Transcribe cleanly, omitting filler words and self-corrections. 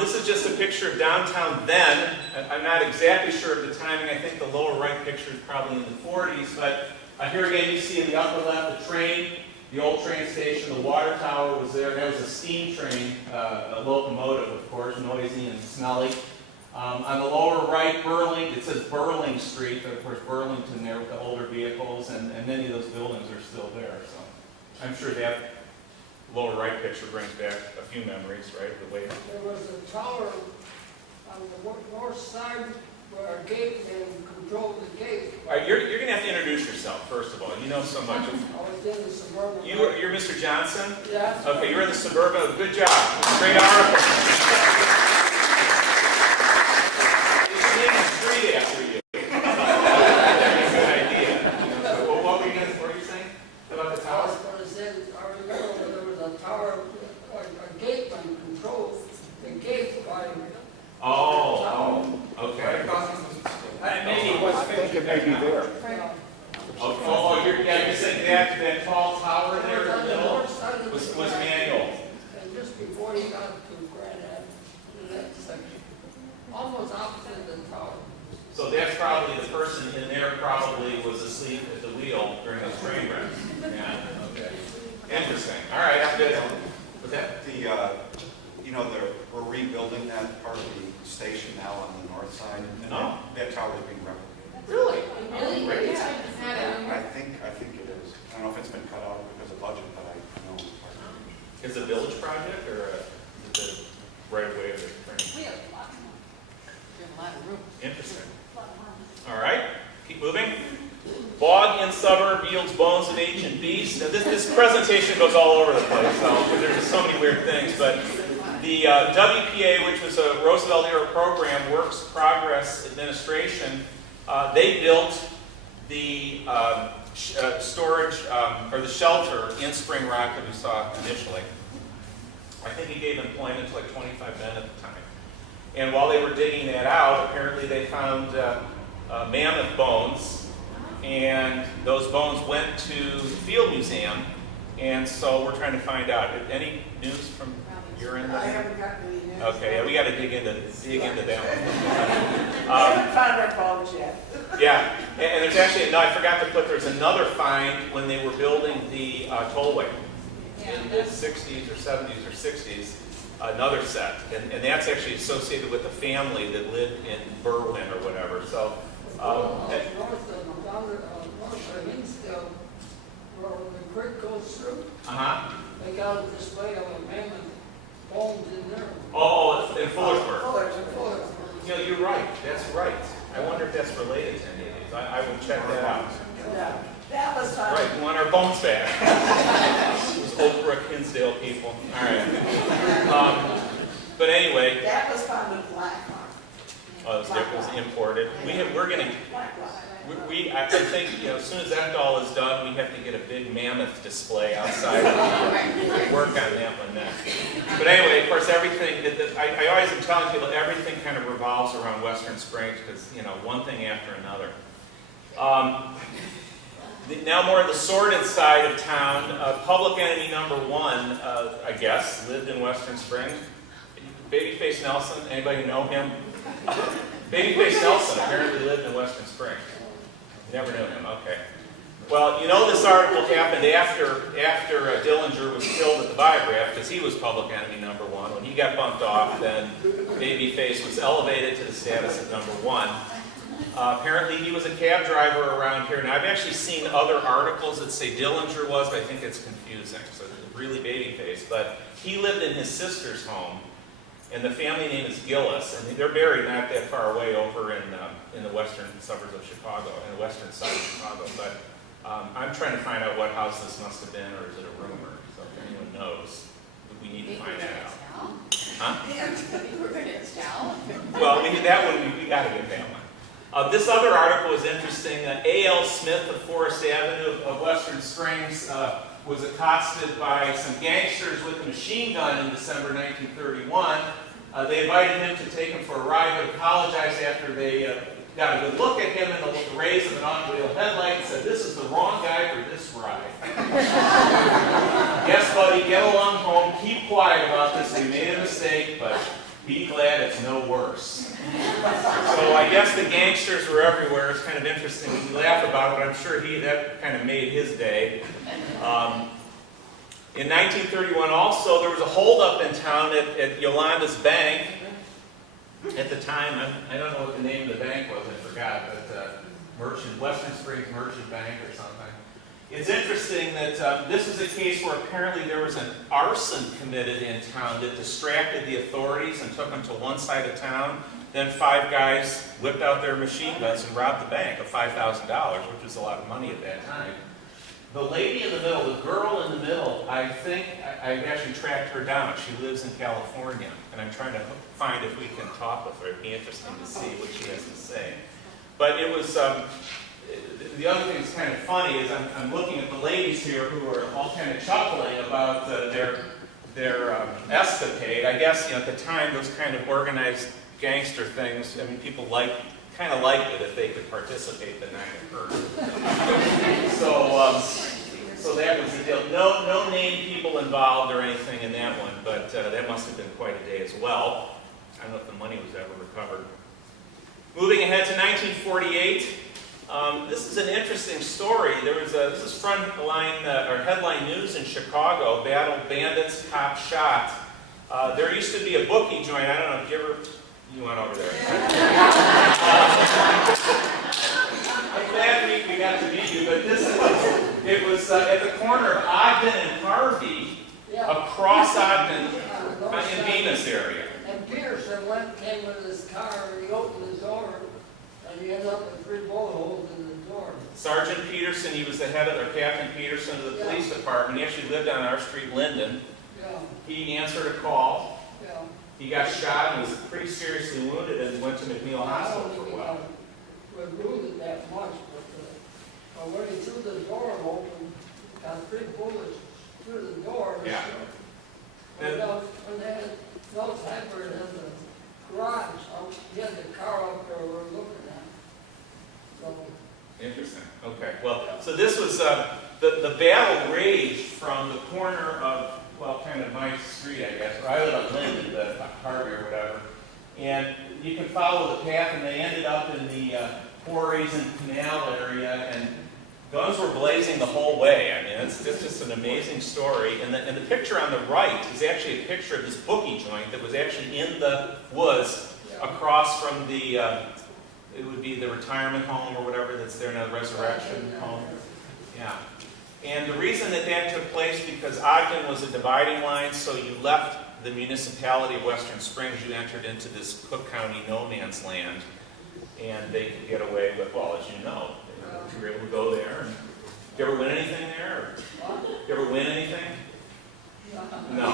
This is just a picture of downtown then. I'm not exactly sure of the timing. I think the lower right picture is probably in the 40s. But here again, you see in the upper left the train, the old train station, the water tower was there. That was a steam train, a locomotive, of course, noisy and smelly. On the lower right, Burling, it says Burling Street, but of course Burlington there with the older vehicles, and many of those buildings are still there. So I'm sure that lower right picture brings back a few memories, right? The way There was a tower on the north side where a gate and controlled the gate. All right, you're going to have to introduce yourself, first of all. You know so much. I was in the suburban. You're Mr. Johnson? Yeah. Okay, you're in the Suburban. Good job. Great article. It's named a street after you. Good idea. What were you saying about the I tower? was going to say, I remember there was a tower, a gateman controlled the gate by. Oh, okay. I think it may be there. You're saying that tall tower there in the middle was manual. And just before you got to Grand Avenue, in that section, almost opposite the tower. So that's probably the person in there probably was asleep at the wheel during those train wrecks. Yeah, okay. Interesting. All right, I'm good. What's that? We're rebuilding that part of the station now on the north side, and that tower is being replicated. Really? Really? Great. Yeah, I think it is. I don't know if it's been cut out because of budget, but I know. Is it a village project or is it right away of the train? We have a lot more. We have a lot of room. Interesting. All right, keep moving. Bog in suburb yields bones of ancient beasts. Now this presentation goes all over the place, because there's just so many weird things. But the WPA, which was a Roosevelt-era program, Works Progress Administration, they built the storage or the shelter in Spring Rock that we saw initially. I think it gave employment to like 25 men at the time. And while they were digging that out, apparently they found mammoth bones. And those bones went to the Field Museum, and so we're trying to find out. Any news from your end? I haven't gotten any news. Okay, yeah, we got to dig into that one. I haven't found our bones yet. Yeah, and there's actually no. I forgot to put. There's another find when they were building the tollway in the 60s or 70s or 60s. Another set, and that's actually associated with a family that lived in Berwyn or whatever. So. North of Hinsdale, where the creek goes through, Uh-huh. they got a display of a mammoth bones in there. Oh, in Fullersburg. Fullersburg. You know, you're right. That's right. I wonder if that's related to any of these. I will check that out. Yeah, that was fun. Right, we want our bones back. Those Oak Brook, Hinsdale people. All right. But anyway, That was fun with Black Rock. it was imported. We're going to. Black Rock. I think as soon as that doll is done, we have to get a big mammoth display outside. Work on that one next. But anyway, of course, everything. I always am telling people everything kind of revolves around Western Springs because one thing after another. Now more of the sordid side of town. Public enemy number one, I guess, lived in Western Springs. Babyface Nelson. Anybody know him? Babyface Nelson apparently lived in Western Springs. Never knew him. Okay. Well, this article happened after Dillinger was killed at the Biograph because he was public enemy number one. When he got bumped off, then Babyface was elevated to the status of number one. Apparently, he was a cab driver around here. Now, I've actually seen other articles that say Dillinger was, but I think it's confusing. So, it's really Babyface. But he lived in his sister's home. And the family name is Gillis, and they're buried not that far away over in the western suburbs of Chicago, in the western side of Chicago. But I'm trying to find out what house this must have been, or is it a rumor? So if anyone knows, we need to find that out. Huh? We're going to tell. Well, that one, we got to get that one. This other article is interesting. A.L. Smith of Forest Avenue of Western Springs was accosted by some gangsters with a machine gun in December 1931. They invited him to take him for a ride, but apologized after they got a good look at him in the rays of an automobile headlight and said, "This is the wrong guy for this ride." Yes, buddy, get along home. Keep quiet about this. We made a mistake, but Be glad it's no worse. So I guess the gangsters were everywhere. It's kind of interesting. We laugh about it, but I'm sure that kind of made his day. In 1931 also, there was a holdup in town at Yolanda's Bank. At the time, I don't know what the name of the bank was, I forgot, but Western Springs Merchant Bank or something. It's interesting that this is a case where apparently there was an arson committed in town that distracted the authorities and took them to one side of town. Then 5 guys whipped out their machine guns and robbed the bank of $5,000, which was a lot of money at that time. The lady in the middle, the girl in the middle, I think I've actually tracked her down. She lives in California, and I'm trying to find if we can talk with her. It'd be interesting to see what she has to say. But it was, the other thing that's kind of funny is I'm looking at the ladies here who are all kind of chuckling about their escapade. I guess, at the time, those kind of organized gangster things, I mean, people kind of liked it if they could participate the night it occurred. So that was the deal. No named people involved or anything in that one, but that must have been quite a day as well. I don't know if the money was ever recovered. Moving ahead to 1948, this is an interesting story. This is frontline or headline news in Chicago. Battle bandits, cop shot. There used to be a bookie joint. I don't know if you went over there. I'm glad we got to meet you, but it was at the corner of Ogden and Harvey, across Ogden in Venus area. And Peterson came with his car, and he opened the door, and he ended up with 3 bullet holes in the door. Sergeant Peterson, he was the head of, or Captain Peterson of the police department. He actually lived on our street, Linden. Yeah, He answered a call. yeah. He got shot and was pretty seriously wounded and went to McNeil I Hospital don't for a think while. he was wounded that much, but when he threw the door open, got 3 bullets through the door. Yeah. When they had those Hepburn in the garage, he had the car up there we're looking at. So, Interesting. Okay. Well, so this was the battle raged from the corner of, well, kind of my street, I guess, where I live on Linden, the Harvey or whatever. And you can follow the path, and they ended up in the quarries and canal area, and guns were blazing the whole way. I mean, it's just an amazing story. And the picture on the right is actually a picture of this bookie joint that was actually in the woods across from the, it would be the retirement home or whatever that's there now, the Resurrection home. Yeah. And the reason that took place because Ogden was a dividing line, so you left the municipality of Western Springs, you entered into this Cook County no man's land, and they could get away with, well, as you know, you were able to go there. Did you ever win anything there? Did you ever win anything? No.